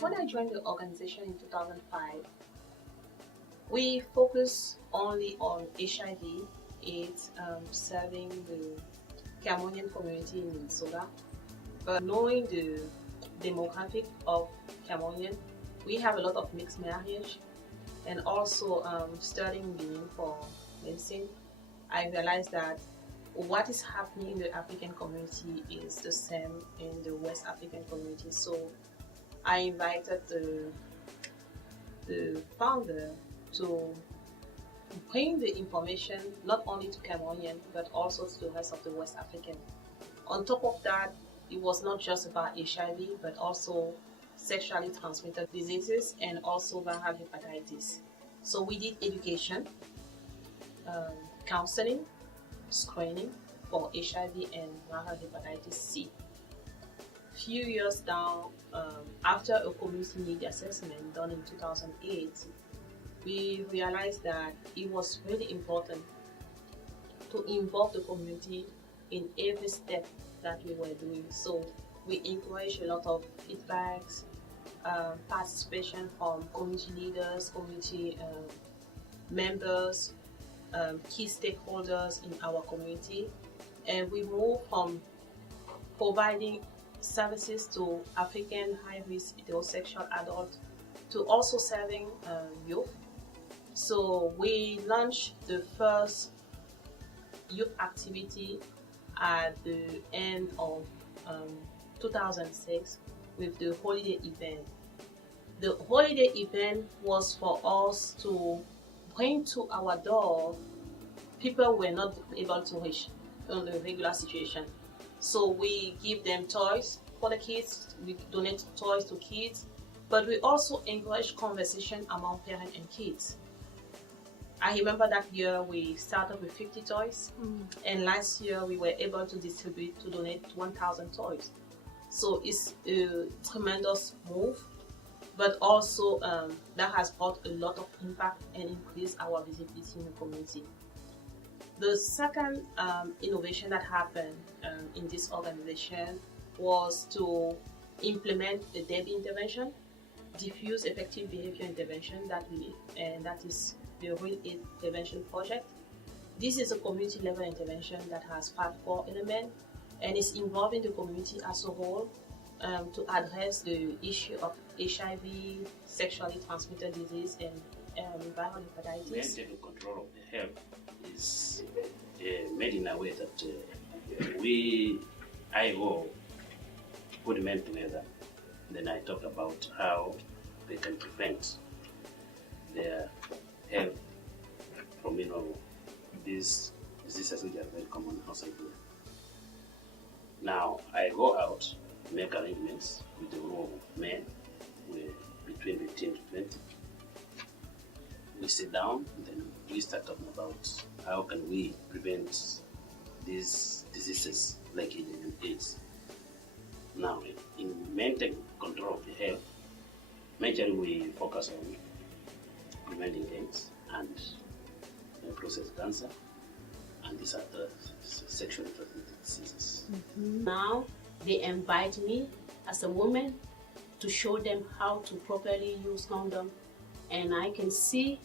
When I joined the organization in 2005, we focus only on HIV, AIDS, serving the Cameroonian community in Minnesota. But knowing the demographic of Cameroonian, we have a lot of mixed marriage, and also studying being for medicine, I realized that what is happening in the African community is the same in the West African community. So I invited the founder to bring the information not only to Cameroonian but also to the rest of the West African. On top of that, it was not just about HIV but also sexually transmitted diseases and also viral hepatitis. So we did education, counseling, screening for HIV and viral hepatitis C. Few years down, after a community need assessment done in 2008, we realized that it was really important to involve the community in every step that we were doing. So we encouraged a lot of feedbacks, participation from community leaders, community members, key stakeholders in our community, and we moved from providing services to African high-risk heterosexual adults to also serving youth. So we launched the first youth activity at the end of 2006 with the holiday event. The holiday event was for us to bring to our door people were not able to reach in a regular situation. So we give them toys for the kids, we donate toys to kids, but we also encourage conversation among parents and kids. I remember that year we started with 50 toys, and last year we were able to donate 1,000 toys. So it's a tremendous move, but also that has brought a lot of impact and increased our visibility in the community. The second innovation that happened in this organization was to implement the DEBI intervention, diffuse effective behavior intervention, that is the Real Aid Prevention Project. This is a community level intervention that has 5 core elements and is involving the community as a whole to address the issue of HIV, sexually transmitted disease, and viral hepatitis. Preventative control of the health is made in a way that we, IO, put men together. Then I talk about how they can prevent their health from, these diseases which are very common outside here. Now, I go out, make arrangements with the group of men between 15 to 20. We sit down, and then we start talking about how can we prevent these diseases like HIV and AIDS. Now, in maintaining control of the health, majorly we focus on preventing AIDS and process cancer, and these are the sexually transmitted diseases. Now they invite me as a woman to show them how to properly use condom, and I can see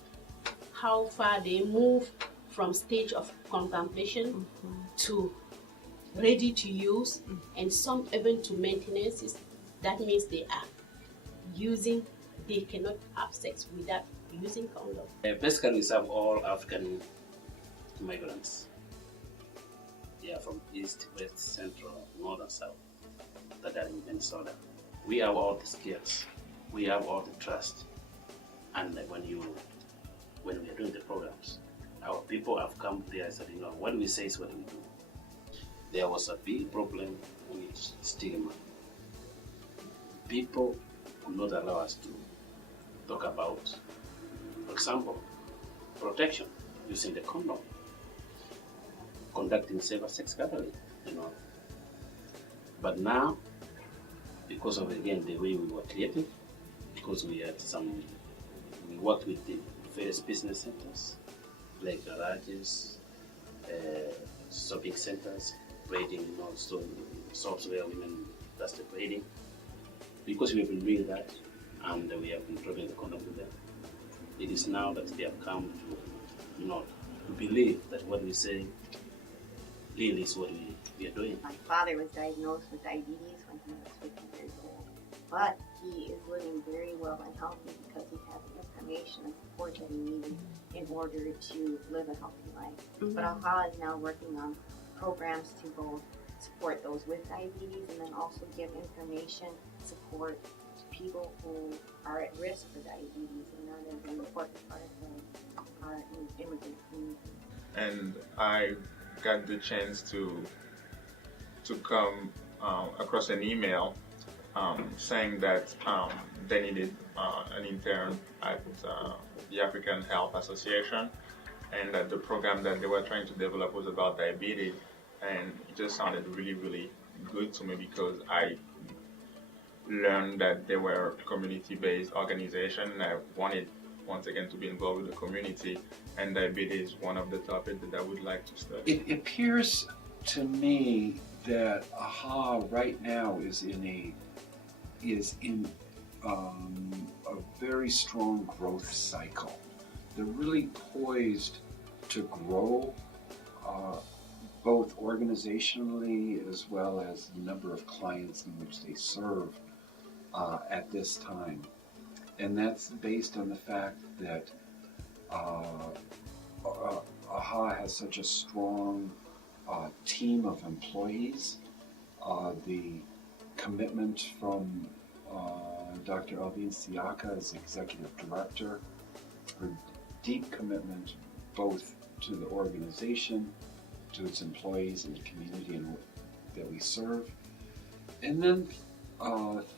how far they move from stage of contemplation to ready to use, and some even to maintenance. That means they are using, they cannot have sex without using condom. Basically, we serve all African migrants. They are from East, West, Central, North, and South that are in Minnesota. We have all the skills, we have all the trust, and when we are doing the programs, our people have come there and said, what we say is what we do. There was a big problem with stigma. People could not allow us to talk about, for example, protection using the condom, conducting safer sex gathering, But now, because of, again, the way we were creative, because we worked with the various business centers, like garages, shopping centers, braiding, shops where women does the braiding. Because we've been doing that, and we have been dropping the condom with them. It is now that they have come to to believe that what we say really is what we are doing. My father was diagnosed with diabetes when he was 50 years old, but he is living very well and healthy because he has the information and support that he needed in order to live a healthy life. But AHA is now working on programs to both support those with diabetes and then also give information support to people who are at risk for diabetes, and that is an important part of our immigrant community. And I got the chance to come across an email saying that they needed an intern at the African Health Association, and that the program that they were trying to develop was about diabetes, and it just sounded really, really good to me because I learned that they were a community-based organization, and I wanted once again to be involved with the community, and diabetes is one of the topics that I would like to study. It appears to me that AHA right now is in a very strong growth cycle. They're really poised to grow both organizationally as well as the number of clients in which they serve at this time. And that's based on the fact that AHA has such a strong team of employees. The commitment from Dr. Alvin Siaka as Executive Director, her deep commitment both to the organization, to its employees and the community that we serve. And then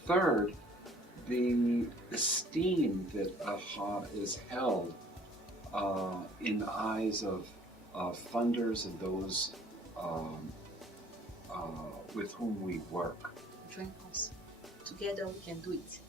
third, the esteem that AHA is held in the eyes of funders and those with whom we work. Join us. Together we can do it.